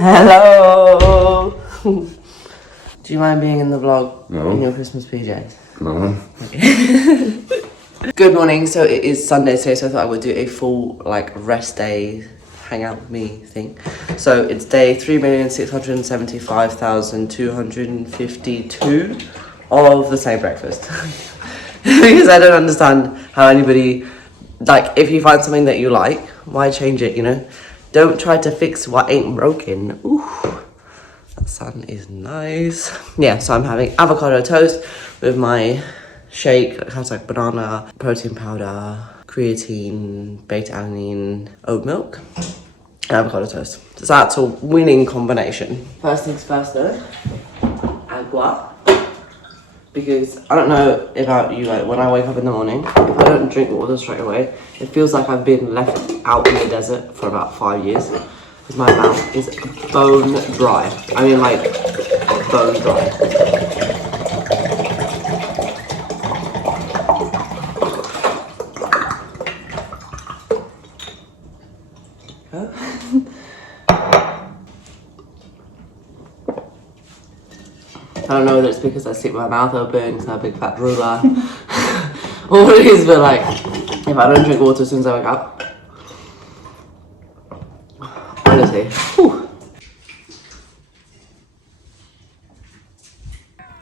Hello! Do you mind being in the vlog in your Christmas PJs? No. Okay. Good morning, so it is Sunday today, so I thought I would do a full rest day hang out with me thing. So it's day 3,675,252 of the same breakfast. Because I don't understand how anybody, if you find something that you like, why change it, you know? Don't try to fix what ain't broken. Ooh, that sun is nice. Yeah, so I'm having avocado toast with my shake that has banana, protein powder, creatine, beta-alanine, oat milk, and avocado toast. So that's a winning combination. First things first though, agua. Because I don't know about you, when I wake up in the morning, if I don't drink water straight away, it feels like I've been left out in the desert for about 5 years. Because my mouth is bone dry. I mean bone dry. I don't know whether it's because I sleep with my mouth open, because I have a big fat drooler, or what it is, but if I don't drink water as soon as I wake up, honestly, whew.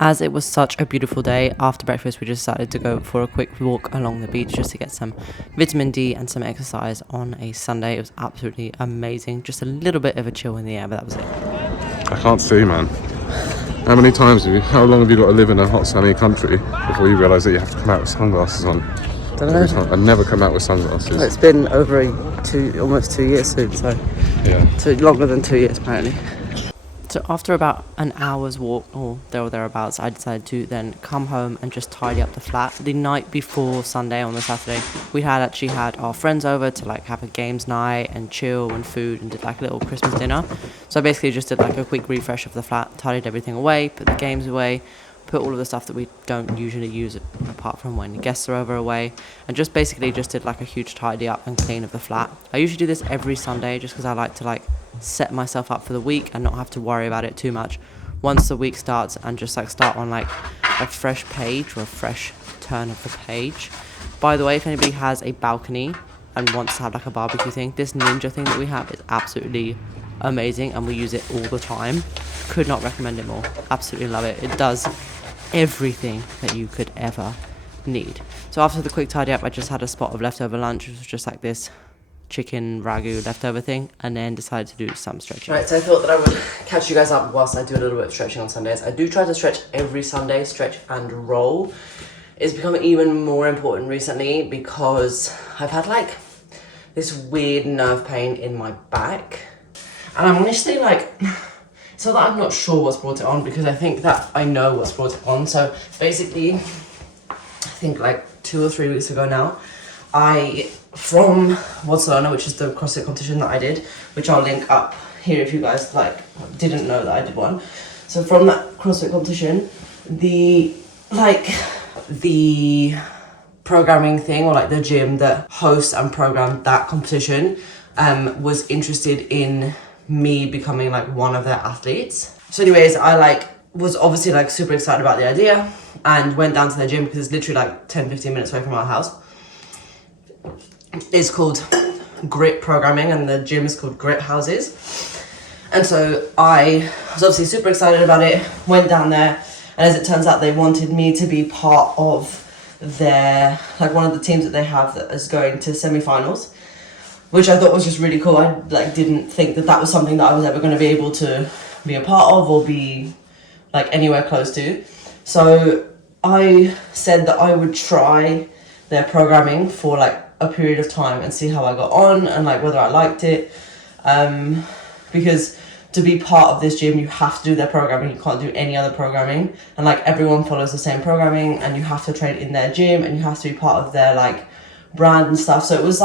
As it was such a beautiful day, after breakfast we just decided to go for a quick walk along the beach just to get some vitamin D and some exercise on a Sunday. It was absolutely amazing. Just a little bit of a chill in the air, but that was it. I can't see, man. How long have you got to live in a hot sunny country before you realise that you have to come out with sunglasses on? Every time. I never come out with sunglasses. Well, it's been over almost 2 years soon, so yeah. Longer than 2 years apparently. So after about an hour's walk, or there or thereabouts, I decided to then come home and just tidy up the flat. The night before Sunday, on the Saturday, we had actually had our friends over to have a games night and chill and food and did a little Christmas dinner. So I basically just did a quick refresh of the flat, tidied everything away, put the games away, put all of the stuff that we don't usually use apart from when guests are over away, and just basically just did a huge tidy up and clean of the flat. I usually do this every Sunday just because I like to set myself up for the week and not have to worry about it too much once the week starts, and just start on a fresh page or a fresh turn of the page. By the way, if anybody has a balcony and wants to have a barbecue thing, this ninja thing that we have is absolutely amazing and we use it all the time. Could not recommend it more. Absolutely love it. It does everything that you could ever need. So after the quick tidy up, I just had a spot of leftover lunch, which was just this chicken ragu leftover thing, and then decided to do some stretching. Right, so I thought that I would catch you guys up whilst I do a little bit of stretching on Sundays. I do try to stretch every Sunday, stretch and roll. It's become even more important recently because I've had this weird nerve pain in my back, and I'm honestly it's not that I'm not sure what's brought it on, because I think that I know what's brought it on. So basically, I think 2 or 3 weeks ago now, from Barcelona, which is the CrossFit competition that I did, which I'll link up here if you guys didn't know that I did one. So from that CrossFit competition, the programming thing, or the gym that hosts and programmed that competition, was interested in me becoming one of their athletes. So anyways, I was obviously super excited about the idea and went down to their gym, because it's literally 10-15 minutes away from our house. It's called Grit Programming and the gym is called Grit Houses. And so I was obviously super excited about it, went down there, and as it turns out, they wanted me to be part of their, one of the teams that they have that is going to semi-finals, which I thought was just really cool. I didn't think that was something that I was ever going to be able to be a part of or be anywhere close to. So I said that I would try their programming for a period of time and see how I got on and whether I liked it, because to be part of this gym you have to do their programming. You can't do any other programming, and everyone follows the same programming, and you have to train in their gym and you have to be part of their brand and stuff. So it was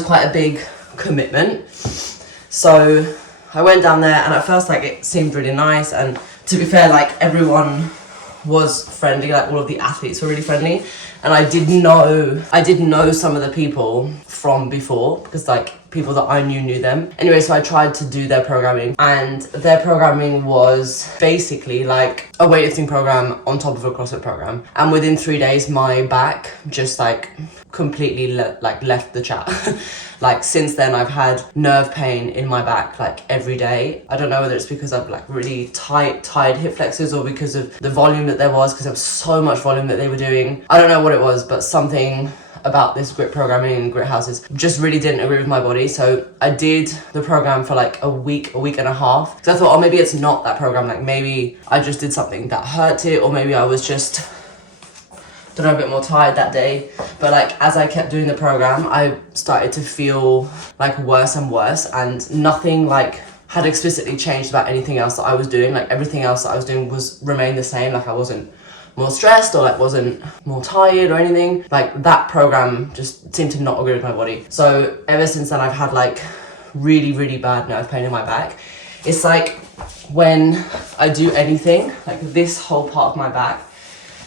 quite a big commitment. So I went down there, and at first it seemed really nice, and to be fair, everyone was friendly. All of the athletes were really friendly, and I did know some of the people from before, because people that I knew them. Anyway, so I tried to do their programming, and their programming was basically like a weightlifting program on top of a CrossFit program. And within 3 days, my back just like completely left the chat. Like since then, I've had nerve pain in my back like every day. I don't know whether it's because of like really tired hip flexors or because of the volume that there was, because there was so much volume that they were doing. I don't know what it was, but something about this grit programming and grit houses just really didn't agree with my body. So I did the program for like a week and a half, because I thought, oh, maybe it's not that program, like maybe I just did something that hurt it, or maybe I was just, don't know, a bit more tired that day. But like as I kept doing the program, I started to feel like worse and worse, and nothing like had explicitly changed about anything else that I was doing. Like everything else that I was doing remained the same. Like I wasn't more stressed or like wasn't more tired or anything. Like that program just seemed to not agree with my body. So ever since then, I've had like really bad nerve pain in my back. It's like when I do anything, like this whole part of my back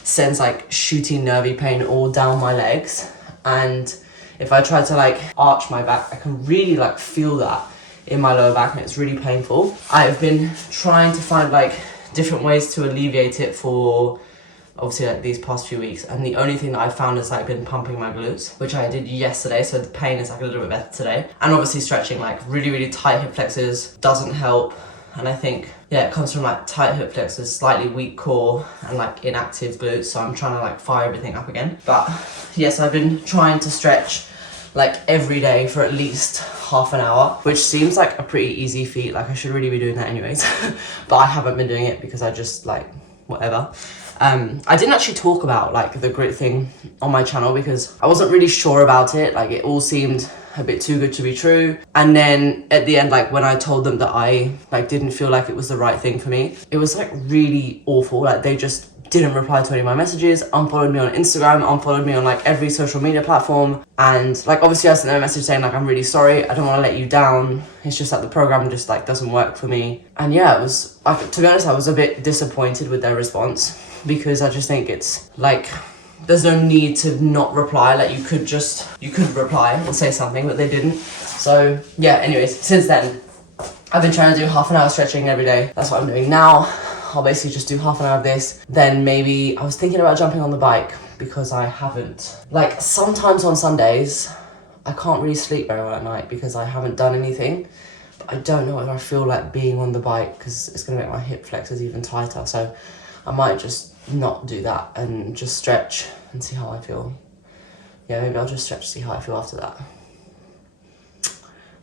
sends like shooting nervy pain all down my legs, and if I try to like arch my back, I can really like feel that in my lower back, and it's really painful. I've been trying to find like different ways to alleviate it for obviously like these past few weeks, and the only thing that I've found is like been pumping my glutes, which I did yesterday, so the pain is like a little bit better today. And obviously stretching, like really tight hip flexors doesn't help. And I think, yeah, it comes from like tight hip flexors, slightly weak core, and like inactive glutes. So I'm trying to like fire everything up again. But yes, I've been trying to stretch like every day for at least half an hour, which seems like a pretty easy feat. Like I should really be doing that anyways, but I haven't been doing it because I just like, whatever. I didn't actually talk about like the grit thing on my channel because I wasn't really sure about it. Like it all seemed a bit too good to be true. And then at the end, like when I told them that I like didn't feel like it was the right thing for me, it was like really awful. Like they just didn't reply to any of my messages, unfollowed me on Instagram, unfollowed me on like every social media platform. And like obviously I sent them a message saying like, I'm really sorry, I don't want to let you down, it's just that the program just like doesn't work for me. And yeah, it was like, to be honest, I was a bit disappointed with their response, because I just think it's like there's no need to not reply. Like you could reply and say something, but they didn't. So yeah, anyways, since then I've been trying to do half an hour stretching every day. That's what I'm doing now. I'll basically just do half an hour of this. Then maybe I was thinking about jumping on the bike, because I haven't. Like sometimes on Sundays, I can't really sleep very well at night because I haven't done anything. But I don't know whether I feel like being on the bike, because it's gonna make my hip flexors even tighter. So I might just not do that and just stretch and see how I feel. Yeah, maybe I'll just stretch, see how I feel after that.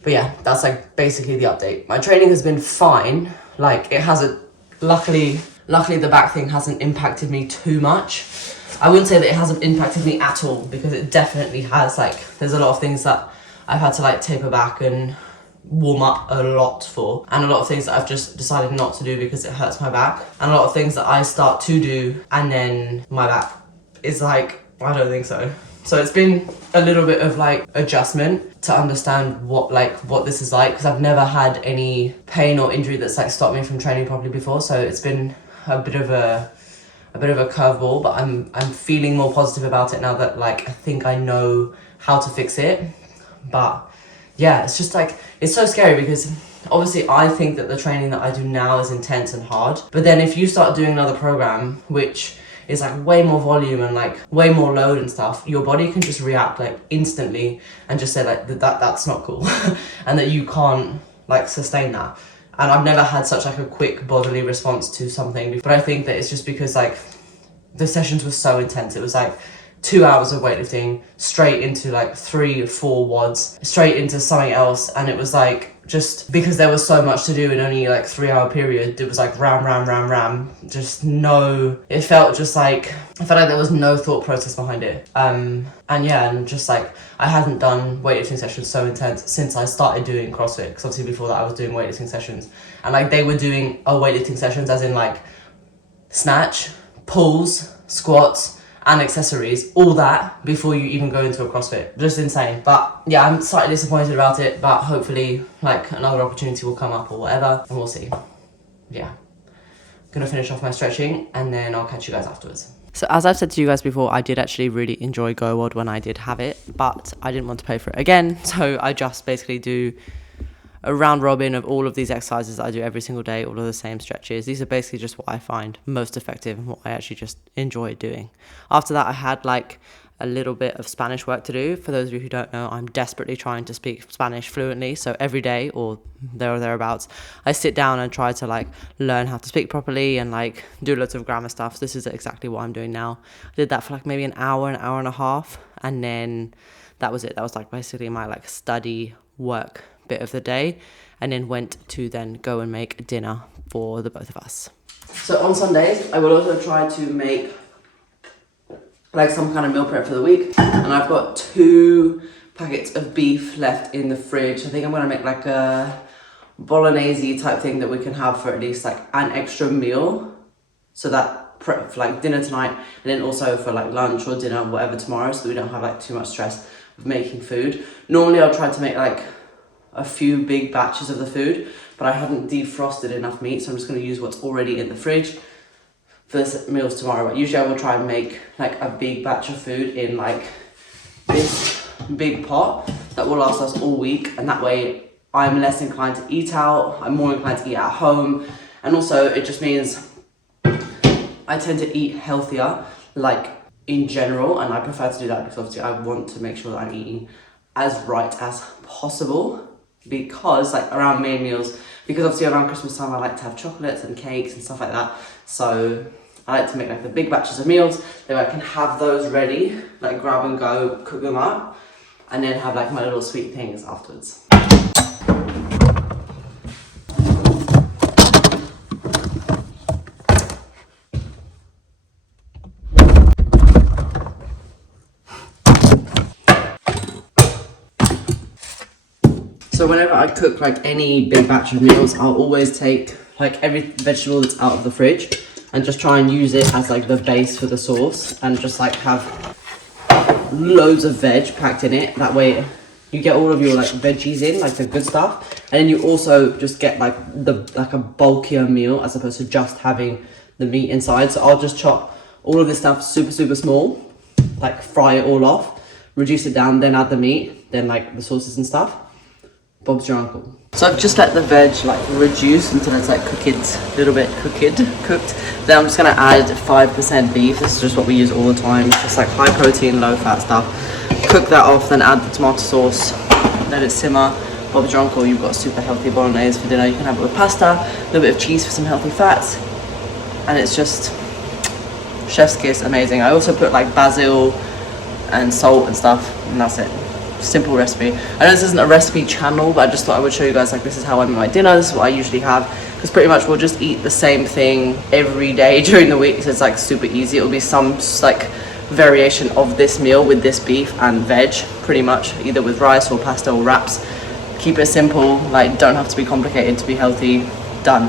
But yeah, that's like basically the update. My training has been fine. Like it hasn't, luckily the back thing hasn't impacted me too much. I wouldn't say that it hasn't impacted me at all, because it definitely has. Like there's a lot of things that I've had to like taper back and warm up a lot for, and a lot of things that I've just decided not to do because it hurts my back, and a lot of things that I start to do and then my back is like, I don't think so. So it's been a little bit of like adjustment to understand what this is like, because I've never had any pain or injury that's like stopped me from training properly before. So it's been a bit of a curveball, but I'm feeling more positive about it now that like I think I know how to fix it. But yeah, it's just like, it's so scary, because obviously I think that the training that I do now is intense and hard, but then if you start doing another program which is like way more volume and like way more load and stuff, your body can just react like instantly and just say like that's not cool and that you can't like sustain that. And I've never had such like a quick bodily response to something, but I think that it's just because like the sessions were so intense. It was like 2 hours of weightlifting straight into like 3 or 4 WODs, straight into something else. And it was like, just because there was so much to do in only like 3 hour period, it was like ram. Just no, it felt just like, I felt like there was no thought process behind it. And yeah, and just like, I hadn't done weightlifting sessions so intense since I started doing CrossFit. Because obviously before that I was doing weightlifting sessions, and like they were doing weightlifting sessions as in like snatch, pulls, squats, and accessories, all that before you even go into a CrossFit. Just insane. But yeah, I'm slightly disappointed about it, but hopefully like another opportunity will come up or whatever, and we'll see. Yeah, gonna finish off my stretching and then I'll catch you guys afterwards. So as I've said to you guys before, I did actually really enjoy Go World when I did have it, but I didn't want to pay for it again. So I just basically do a round robin of all of these exercises I do every single day, all of the same stretches. These are basically just what I find most effective and what I actually just enjoy doing. After that, I had like a little bit of Spanish work to do. For those of you who don't know, I'm desperately trying to speak Spanish fluently. So every day or there or thereabouts, I sit down and try to like learn how to speak properly and like do lots of grammar stuff. So this is exactly what I'm doing now. I did that for like maybe an hour and a half. And then that was it. That was like basically my like study work bit of the day. And then went to then go and make dinner for the both of us. So on Sundays, I will also try to make like some kind of meal prep for the week, and I've got 2 packets of beef left in the fridge. I think I'm gonna make like a bolognese type thing that we can have for at least like an extra meal, so that prep for like dinner tonight, and then also for like lunch or dinner, whatever tomorrow, so that we don't have like too much stress of making food. Normally I'll try to make like a few big batches of the food, but I hadn't defrosted enough meat, so I'm just gonna use what's already in the fridge for the meals tomorrow. But usually I will try and make like a big batch of food in like this big pot that will last us all week, and that way I'm less inclined to eat out, I'm more inclined to eat at home, and also it just means I tend to eat healthier like in general, and I prefer to do that because obviously I want to make sure that I'm eating as right as possible, because like around main meals, because obviously around Christmas time I like to have chocolates and cakes and stuff like that, so I like to make like the big batches of meals, then I can have those ready, like grab and go, cook them up, and then have like my little sweet things afterwards. So whenever I cook like any big batch of meals, I'll always take like every vegetable that's out of the fridge and just try and use it as like the base for the sauce, and just like have loads of veg packed in it. That way you get all of your like veggies in, like the good stuff, and then you also just get like a bulkier meal as opposed to just having the meat inside. So I'll just chop all of this stuff super small, like fry it all off, reduce it down, then add the meat, then like the sauces and stuff. Bob's your uncle. So I've just let the veg like reduce until it's like cooked. Then I'm just gonna add 5% beef. This is just what we use all the time. It's just like high protein, low fat stuff. Cook that off, then add the tomato sauce, let it simmer. Bob's your uncle, you've got super healthy bolognese for dinner. You can have it with pasta, a little bit of cheese for some healthy fats, and it's just chef's kiss, amazing. I also put like basil and salt and stuff, and that's it. Simple recipe. I know this isn't a recipe channel, but I just thought I would show you guys like this is how I make my dinner, this is what I usually have, because pretty much we'll just eat the same thing every day during the week, so it's like super easy. It'll be some like variation of this meal with this beef and veg, pretty much either with rice or pasta or wraps. Keep it simple, like don't have to be complicated to be healthy. Done.